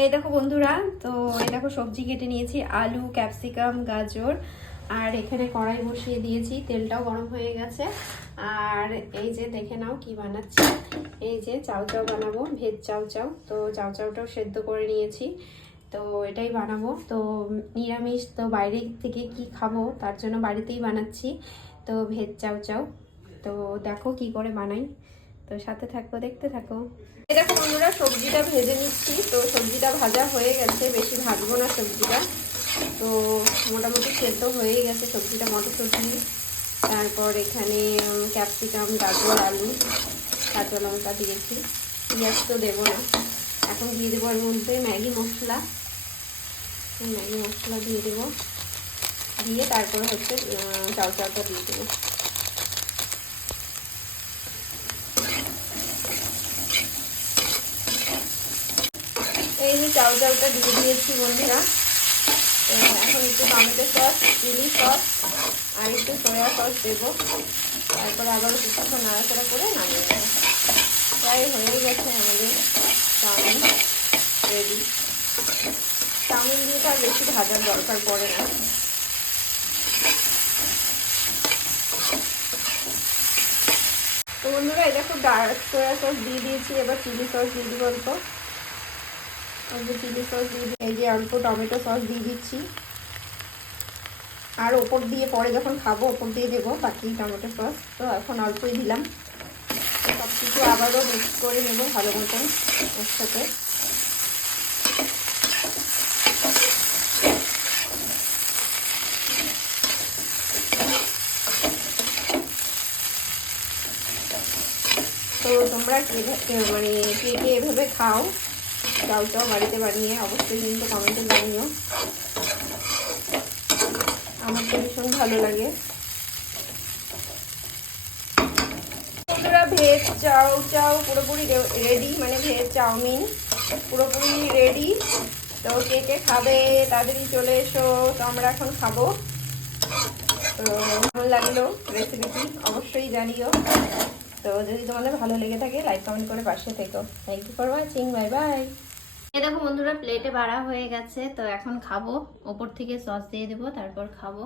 এই দেখো বন্ধুরা, তো এই দেখো সবজি কেটে নিয়েছি, আলু, ক্যাপসিকাম, গাজর। আর এখানে কড়াই বসিয়ে দিয়েছি, তেলটাও গরম হয়ে গেছে। আর এই যে দেখে নাও কি বানাচ্ছি। এই যে চাউ চাউ বানাবো, ভেজ চাউ চাউ। তো চাউ চাউটাও সেদ্ধ করে নিয়েছি, তো এটাই বানাবো। তো নিরামিষ, তো বাইরে থেকে কি খাবো, তার জন্য বাড়িতেই বানাচ্ছি। তো ভেজ চাউ চাউ, তো দেখো কি করে বানাই, তো সাথে থাকো, দেখতে থাকো। এই দেখো বন্ধুরা, সবজিটা ভেজে নিচ্ছি। তো সবজিটা ভাজা হয়ে গেছে, বেশি ভাজবো না সবজিটা। তো মোটামুটি সেদ্ধ হয়ে গেছে সবজিটা, মটরশুঁটি, তারপর এখানে ক্যাপসিকাম, গাজর, আলু, কাঁচা লঙ্কা দিয়েছি। পেঁয়াজ তো দেবো না, এখন দিয়ে দেবো এর মধ্যে ম্যাগি মশলা। ম্যাগি মশলা দিয়ে দেবো, দিয়ে তারপর হচ্ছে চাউ চাউটা দিয়ে দেবো। এই যে চাউ চাউটা দিয়ে দিয়েছি বন্ধুরা। তো এখন একটু টমেটো সস, চিলি সস আর একটু সয়া সস দেবো। তারপরে আবারও কিছুক্ষণ নাড়াচাড়া করে নামিয়ে দেবো। প্রায় হয়ে গেছে আমাদের চাউমিন রেডি। চাউমিন দিয়ে তো আর বেশি ভাজার দরকার পড়ে না। তো বন্ধুরা, এই দেখো ডার্ক সয়া সস দিয়ে দিয়েছি, এবার চিলি সস দিয়ে দিব অল্প। চিলি সস দিয়ে দিই, এই যে অল্প টমেটো সস দিয়ে দিচ্ছি। আর ওপর দিয়ে পরে যখন খাবো ওপর দিয়ে দেবো বাকি টমেটো সস। তো এখন অল্পই দিলাম। সব কিছু আবারও মিক্স করে নেব ভালো মতন এর সাথে। তো তোমরা মানে কে কে এভাবে খাও চাউ চাউ বাড়িতে বানিয়ে, অবশ্যই কিন্তু কমেন্টে জানিও। আমার তো ভীষণ ভালো লাগে। ভেজ চাউ চাউ পুরোপুরি রেডি, মানে ভেজ চাউমিন পুরোপুরি রেডি। তো কে কে খাবে তাড়াতাড়ি চলে এসো, তো আমরা এখন খাবো। তো কেমন লাগলো রেসিপিটি অবশ্যই জানিও। তো যদি তোমাদের ভালো লেগে থাকে লাইক কমেন্ট করে পাশে থেকো। Thank you for watching, bye bye. এই দেখো বন্ধুরা, প্লেটে বাড়া হয়ে গেছে, তো এখন খাবো। ওপর থেকে সস দিয়ে দেবো, তারপর খাবো।